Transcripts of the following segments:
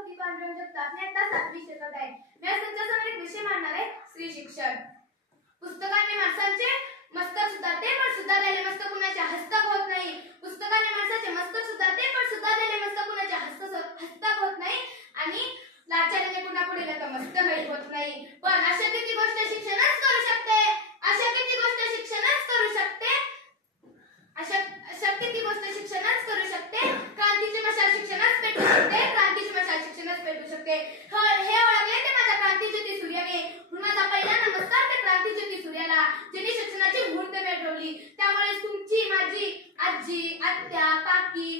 भक्ती पांडुरंग जगताप मी आता 7वी शिकत आहे. मी आज तुमच्यासमोर एक विषय मांडणार आहे, स्त्री शिक्षण. पुस्तकाने माणसाचे मस्तक सुधारते पण सुधारलेले मस्तक कुणाचे हस्तक होत नाही. पुस्तकाने माणसाचे मस्तक सुधारते पण सुधारलेले मस्तक कुणाचे हस्तक होत नाही. आणि लाचारीने कुणा पुढे नतमस्तक होत नाही. पण अशा किती गोष्ट शिक्षणच करू शकते, अशा किती गोष्ट शिक्षणच करू शकते, अशा किती गोष्ट शिक्षणच करू शकते. क्रांतीची मशाल शिक्षणच पेटू शकते, क्रांतीची मशाल शिक्षणच पेटू शकते. हे ओळखले ते माझ्या क्रांतीज्योती सूर्याने. माझा पहिला नमस्कार त्या क्रांतीज्योती सूर्याला, ज्यांनी शिक्षणाची मुहूर्त पेटवली. त्यामुळे तुमची, माझी आजी, आत्या, काकी,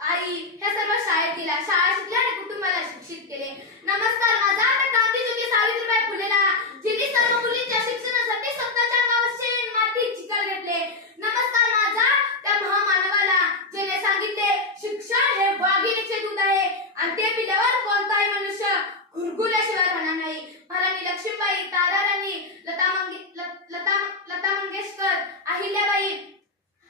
आई ह्या सर्व शाळेत गेल्या, शाळा शिकल्या आणि कुटुंबाला शिक्षित केले. नमस्कार माझा त्या क्रांतीज्योती सावित्रीबाई फुलेला, जिने सर्व मुलींच्या शिक्षणासाठी स्वतःच्या अंगावर शेण, माती, चिखल घेतले. नमस्कार माझा त्या महामानवाला, ज्याने सांगितले शिक्षण हे वाघिणीचे दूध आहे आणि ते पिल्यावर कोणताही मनुष्य गुरगुरल्याशिवाय राहणार नाही. महाराणी लक्ष्मीबाई, ताराराणी, लता मंगेशकर, अहिल्याबाई,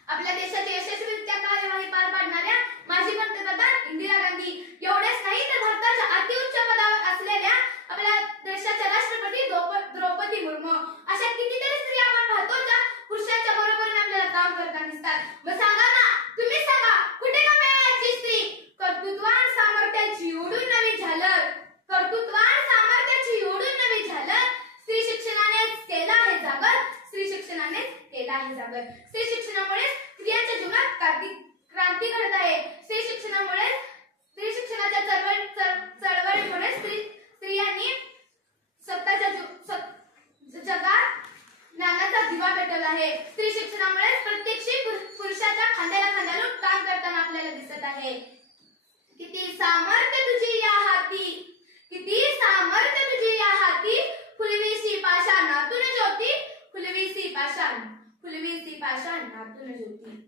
आपल्या देशाची यशस्वीरित्या कार्यवाही पार पाडणाऱ्या माजी पंतप्रधान इंदिरा गांधी, एवढेच नाही तर भारताच्या अतिउच्च पदावर असलेल्या आपल्या देशाच्या राष्ट्रपती द्रौपदी मुर्मू, अशा कितीतरी स्त्रिया आपण पाहतो ज्या पुरुषांच्या बरोबरीने आपल्याला काम करताना दिसतात. मग सांगा ना, तुम्ही सांगा, कुठे का मिळाली स्त्री? कर्तृत्वान सामर्थ्याची ओढून नवी झालर, कर्तृत्वान सामर्थ्याची ओढून नवी झालर, स्त्री शिक्षणाने केला आहे जागर, स्त्री शिक्षणाने केला आहे जागर. स्त्री शिक्षणामुळे स्त्रियांच्या जीवनात क्रांती घडत आहे. स्त्री शिक्षणामुळे, स्त्री शिक्षणाच्या चळवळीमुळे स्त्रियांनी स्वतःच्या जगात ज्ञानाचा दिवा पेटवला आहे. स्त्री शिक्षणामुळे प्रत्येक स्त्री पुरुषाच्या खांद्याला खांदा लावून काम करताना आपल्याला दिसत आहे. किती सामर्थ्य तुझी या हाती, किती सामर्थ्य तुझी या हाती, फुलवीसी पाषाणातून ज्योती, फुलवीसी पाषाणातून ज्योती.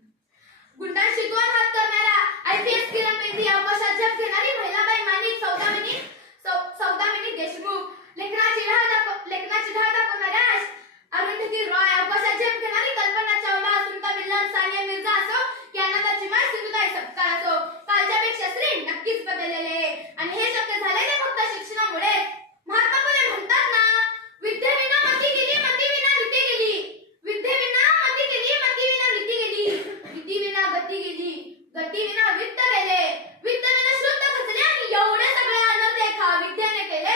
गुंडांशी 2 हात करणारा IPS किरण बेदी, अवकाशात झेप घेणारी महिलाबाई माणिक, सौदामिनी देशमुख, लेखनाची ढाळ दाखवणाऱ्या अरुंधती रॉय, अवकाशात झेप घेणारी कल्पना चावला, सुनीता विल्यम्स, सानिया मिर्झा असो, कॅनडाची माय सिंधुताई सपकाळ असो, कालच्यापेक्षा स्त्री नक्कीच बदललेले आहे. आणि हे शक्य झाले ते फक्त शिक्षणामुळे. महात्मा फुले म्हणतात ना, विद्येविना मती गेली, मतीविना रीती गेली, विद्येविना मती गेली, मतीविना रीती गेली, रीतीविना गती गेली, गतीविना वित्त गेले, वित्तविना शुद्ध खचले आणि एवढे सगळे अनर्थ एका विद्येने केले,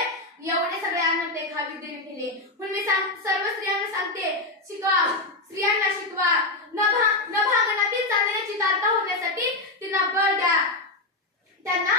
एवढे सगळे अनर्थ एका विद्येने केले. म्हणून मी सर्व स्त्रियांना सांगते, शिकवा, स्त्रियांना शिकवा. न भांगणातील चांदण्याची तारका होण्यासाठी त्यांना बळ द्या, त्यांना